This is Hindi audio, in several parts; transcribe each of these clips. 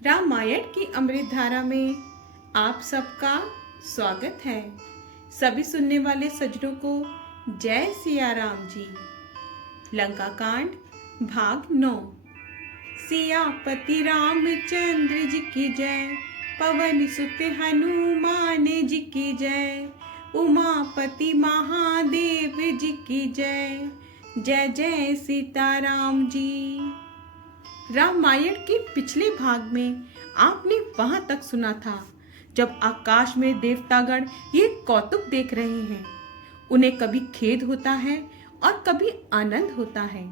रामायण की अमृत धारा में आप सबका स्वागत है। सभी सुनने वाले सज्जनों को जय सिया राम जी। लंका कांड भाग 9। सियापति रामचंद्र जी की जय, पवन सुत हनुमान जी की जय, उमापति महादेव जी की जय। जय जय सीताराम जी। रामायण के पिछले भाग में आपने वहां तक सुना था जब आकाश में देवतागण ये कौतुक देख रहे हैं। उन्हें कभी खेद होता है और कभी आनंद होता है।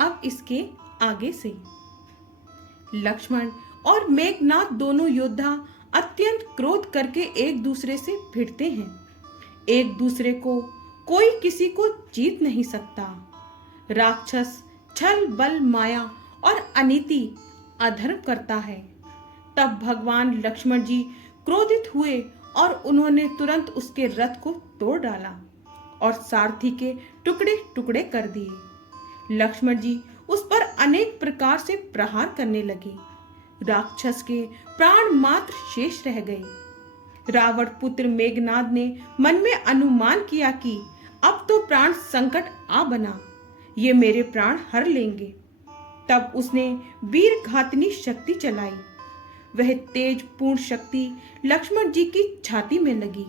अब इसके आगे से लक्ष्मण और मेघनाथ दोनों योद्धा अत्यंत क्रोध करके एक दूसरे से भिड़ते हैं। एक दूसरे को कोई किसी को जीत नहीं सकता। राक्षस छल बल माया और अनीति अधर्म करता है। तब भगवान लक्ष्मण जी क्रोधित हुए और उन्होंने तुरंत उसके रथ को तोड़ डाला और सारथी के टुकड़े टुकड़े कर दिए। लक्ष्मण जी उस पर अनेक प्रकार से प्रहार करने लगे। राक्षस के प्राण मात्र शेष रह गए। रावण पुत्र मेघनाद ने मन में अनुमान किया कि अब तो प्राण संकट आ बना, ये मेरे प्राण हर लेंगे। तब उसने वीर घातनी शक्ति चलाई। वह तेज पूर्ण शक्ति लक्ष्मण जी की छाती में लगी।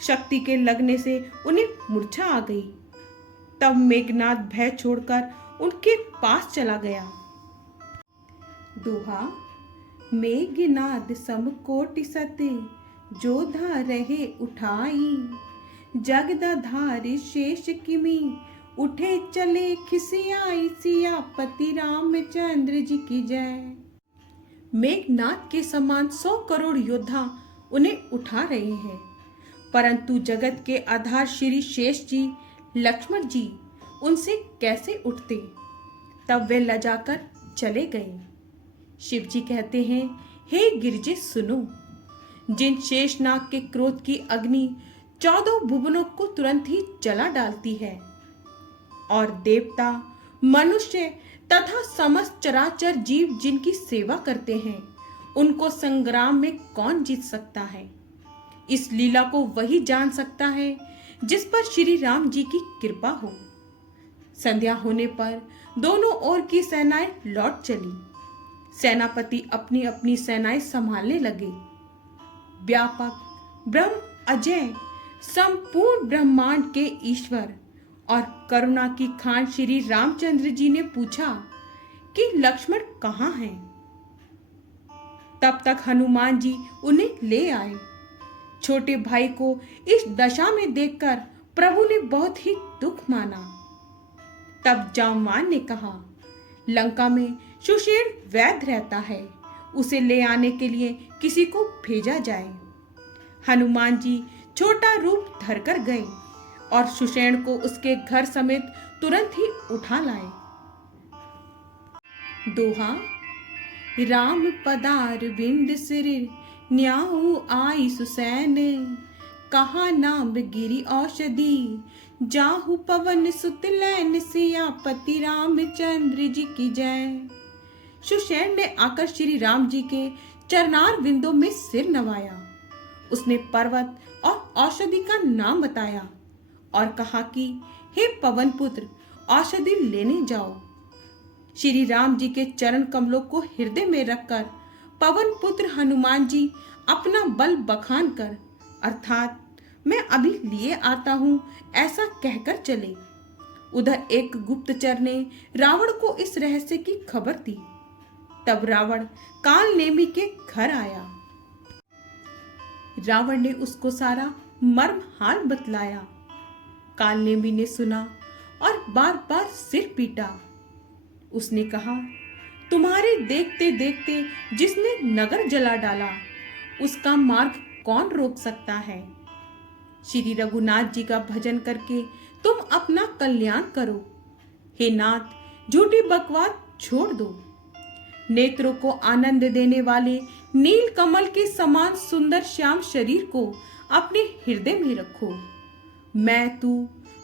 शक्ति के लगने से उन्हें मूर्छा आ गई। तब मेघनाद भय छोड़कर उनके पास चला गया। दोहा। मेघनाद समकोटि सत, जोधा रहे उठाई, जगदाधार शेष किमी, उठे चले खिसियाई, सियापति रामचंद्र जी की जय। मेघनाद के समान 100 करोड़ योद्धा उन्हें उठा रहे हैं, परंतु जगत के आधार श्री शेष जी लक्ष्मण जी उनसे कैसे उठते। तब वे लजाकर चले गए। शिव जी कहते हैं, हे गिरजे सुनो, जिन शेषनाग के क्रोध की अग्नि 14 भुवनों को तुरंत ही जला डालती है और देवता मनुष्य तथा समस्त चराचर जीव जिनकी सेवा करते हैं, उनको संग्राम में कौन जीत सकता है। इस लीला को वही जान सकता है जिस पर श्री राम जी की कृपा हो। संध्या होने पर दोनों ओर की सेनाएं लौट चली। सेनापति अपनी अपनी सेनाएं संभालने लगे। व्यापक ब्रह्म अजय संपूर्ण ब्रह्मांड के ईश्वर और करुणा की खान श्री रामचंद्र जी ने पूछा कि लक्ष्मण कहाँ हैं। तब तक हनुमान जी उन्हें ले आए। छोटे भाई को इस दशा में देखकर प्रभु ने बहुत ही दुख माना। तब जामवान ने कहा, लंका में सुषेण वैद्य रहता है, उसे ले आने के लिए किसी को भेजा जाए। हनुमान जी छोटा रूप धरकर गए और सुषेण को उसके घर समेत तुरंत ही उठा लाए। दोहा। राम पदार बिंद सिर, न्याऊ आई सुसैन, कहा नाम गिरी औषधि, जाहु पवन सुत लैन, सियापति रामचंद्र जी की जय। सुषेण ने आकर श्री राम जी के चरणार बिंदों में सिर नवाया। उसने पर्वत और औषधि का नाम बताया और कहा कि हे पवन पुत्र, औषधि लेने जाओ। श्री राम जी के चरण कमलों को हृदय में रखकर पवन पुत्र हनुमान जी अपना बल बखान कर, अर्थात मैं अभी लिए आता हूं, ऐसा कहकर चले। उधर एक गुप्तचर ने रावण को इस रहस्य की खबर दी। तब रावण काल नेमी के घर आया। रावण ने उसको सारा मर्म हाल बतलाया। काल नेमी ने सुना और बार बार सिर पीटा। उसने कहा, तुम्हारे देखते देखते जिसने नगर जला डाला, उसका मार्ग कौन रोक सकता है। श्री रघुनाथ जी का भजन करके तुम अपना कल्याण करो। हे नाथ, झूठी बकवास छोड़ दो। नेत्रों को आनंद देने वाले नील कमल के समान सुंदर श्याम शरीर को अपने हृदय में रखो। मैं तू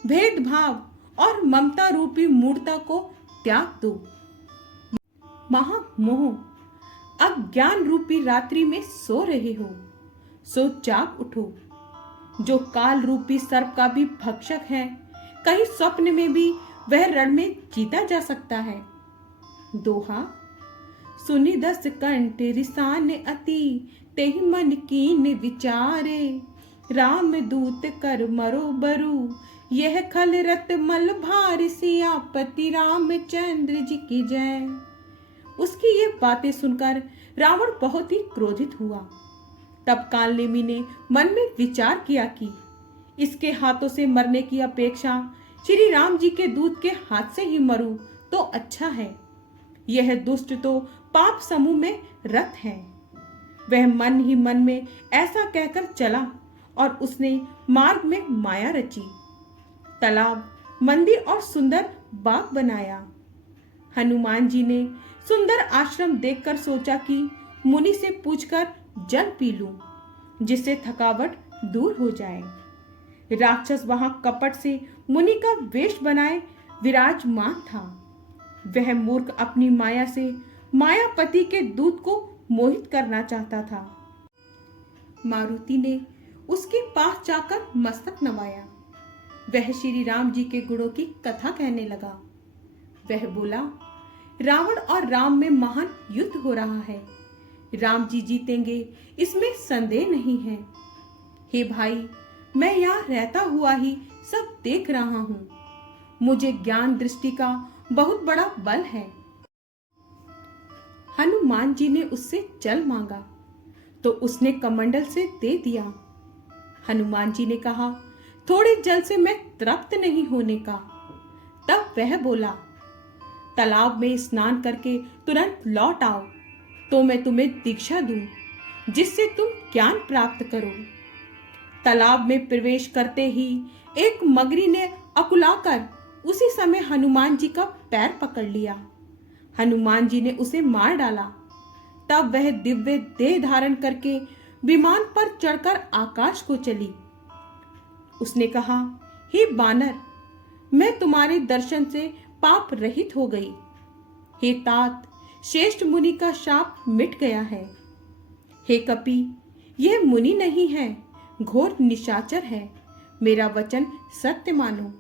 भेदभाव और ममता रूपी मूर्ता को त्याग दो। महामोह अज्ञान रूपी रात्रि में सो रहे हो, सो जाग उठो। जो काल रूपी सर्प का भी भक्षक है, कहीं स्वप्न में भी वह रण में जीता जा सकता है। दोहा। सुनि दस कंठ रिसान अति, तेहि मन कीन विचारे। राम दूत कर मरो बरु, यह खल रत मल भार। सियापति रामचंद्र जी की जय। उसकी ये बातें सुनकर रावण बहुत ही क्रोधित हुआ। तब कालनेमी ने मन में विचार किया कि इसके हाथों से मरने की अपेक्षा श्री राम जी के दूत के हाथ से ही मरूं तो अच्छा है। यह दुष्ट तो पाप समूह में रत है। वह मन ही मन में ऐसा कहकर चला और उसने मार्ग में माया रची, तालाब, मंदिर और सुंदर बाग बनाया। हनुमान जी ने सुंदर आश्रम देखकर सोचा कि मुनि से पूछकर जल पी लूं, जिससे थकावट दूर हो जाए। राक्षस वहां कपट से मुनि का वेश बनाए विराजमान था। वह मूर्ख अपनी माया से मायापति के दूत को मोहित करना चाहता था। मारुति ने उसके पास जाकर मस्तक नवाया। वह श्री राम जी के गुणों की कथा कहने लगा। वह बोला, रावण और राम में महान युद्ध हो रहा है। राम जी जीतेंगे, इसमें संदेह नहीं है। हे भाई, मैं यहाँ रहता हुआ ही सब देख रहा हूँ। मुझे ज्ञान दृष्टि का बहुत बड़ा बल है। हनुमान जी ने उससे जल मांगा तो उसने कमंडल से दे दिया। हनुमान जी ने कहा, थोड़े जल से मैं तृप्त नहीं होने का। तब वह बोला, तालाब में स्नान करके तुरंत लौट आओ तो मैं तुम्हें दीक्षा दूं, जिससे तुम ज्ञान प्राप्त करो। तालाब में प्रवेश करते ही एक मगरी ने अकुलाकर उसी समय हनुमान जी का पैर पकड़ लिया। हनुमान जी ने उसे मार डाला। तब वह दिव्य देह धारण करके विमान पर चढ़कर आकाश को चली। उसने कहा, हे बानर, मैं तुम्हारे दर्शन से पाप रहित हो गई। हे तात, श्रेष्ठ मुनि का शाप मिट गया है। हे कपि, यह मुनि नहीं है, घोर निशाचर है। मेरा वचन सत्य मानो।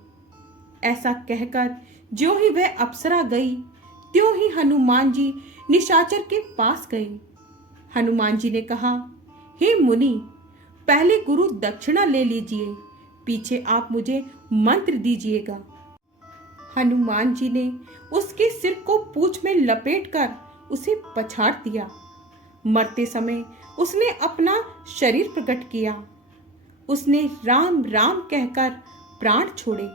ऐसा कहकर ज्यों ही वह अप्सरा गई, त्यों ही हनुमान जी निशाचर के पास गए। हनुमान जी ने कहा, हे मुनि, पहले गुरु दक्षिणा ले लीजिए, पीछे आप मुझे मंत्र दीजिएगा। हनुमान जी ने उसके सिर को पूंछ में लपेटकर उसे पछाड़ दिया। मरते समय उसने अपना शरीर प्रकट किया। उसने राम राम कहकर प्राण छोड़े।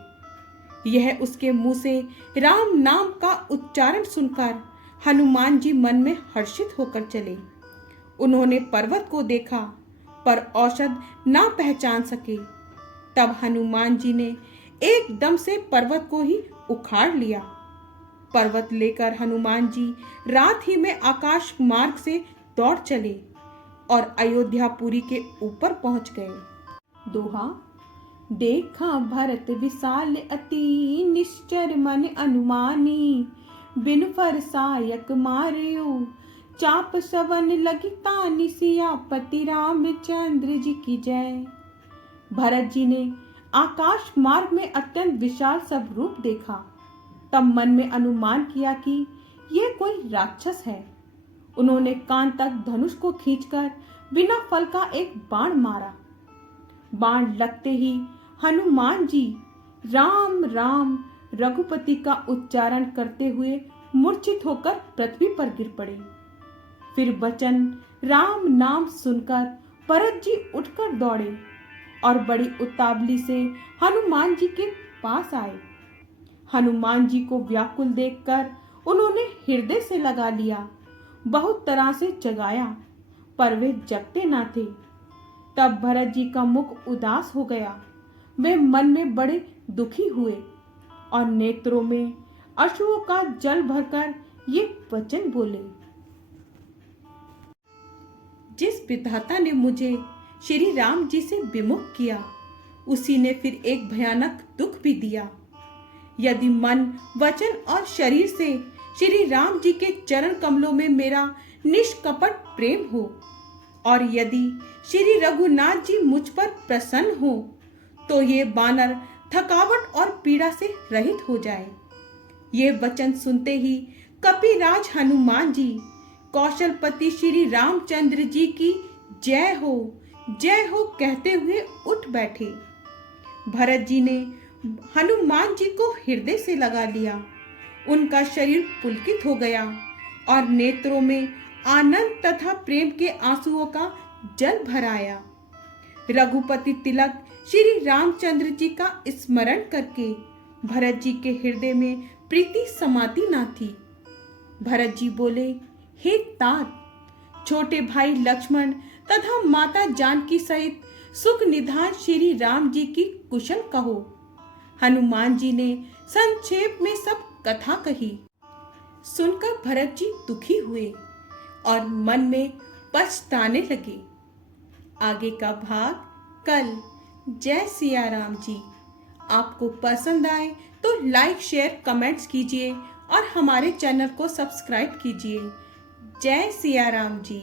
यह उसके मुंह से राम नाम का उच्चारण सुनकर हनुमान जी मन में हर्षित होकर चले। उन्होंने पर्वत को देखा पर औषध ना पहचान सके। तब हनुमान जी ने एकदम से पर्वत को ही उखाड़ लिया। पर्वत लेकर हनुमान जी रात ही में आकाश मार्ग से दौड़ चले और अयोध्यापुरी के ऊपर पहुंच गए। दोहा। देखा भरत विशाल अति, निश्चर मन अनुमानी। बिन फरसायक मार्यो, चाप सवन लगी तानी। सियापति रामचंद्र जी की जय। भरत जी ने आकाश मार्ग में अत्यंत विशाल सब रूप देखा। तब मन में अनुमान किया कि यह कोई राक्षस है। उन्होंने कान तक धनुष को खींचकर बिना फल का एक बाण मारा। बाण लगते ही हनुमान जी राम राम रघुपति का उच्चारण करते हुए मूर्छित होकर पृथ्वी पर गिर पड़े। फिर वचन राम नाम सुनकर भरत जी उठकर दौड़े और बड़ी उतावली से हनुमान जी के पास आए। हनुमान जी को व्याकुल देखकर उन्होंने हृदय से लगा लिया, बहुत तरह से जगाया, पर वे जगते ना थे। तब भरत जी का मुख उदास हो गया। वे मन में बड़े दुखी हुए और नेत्रों में अश्रुओं का जल भरकर ये वचन बोले, जिस विधाता ने मुझे श्री राम जी से विमुख किया, उसी ने फिर एक भयानक दुख भी दिया। यदि मन, वचन और शरीर से श्री राम जी के चरण कमलों में मेरा निष्कपट प्रेम हो, और यदि श्री रघुनाथ जी मुझ पर प्रसन्न हो तो ये बानर थकावट और पीड़ा से रहित हो जाए। ये वचन सुनते ही कपिराज हनुमान जी कौशलपति श्री रामचंद्र जी की जय हो कहते हुए उठ बैठे। भरत जी ने हनुमान जी को हृदय से लगा लिया। उनका शरीर पुलकित हो गया और नेत्रों में आनंद तथा प्रेम के आंसुओं का जल भर आया। रघुपति तिलक श्री रामचंद्र जी का स्मरण करके भरत जी के हृदय में प्रीति समाती ना थी। भरत जी बोले, हे तात, छोटे भाई लक्ष्मण तथा माता जानकी सहित सुख निधान श्री राम जी की कुशल कहो। हनुमान जी ने संक्षेप में सब कथा कही। सुनकर भरत जी दुखी हुए और मन में पछताने लगे। आगे का भाग कल। जय सिया राम जी। आपको पसंद आए तो लाइक शेयर कमेंट्स कीजिए और हमारे चैनल को सब्सक्राइब कीजिए। जय सिया राम जी।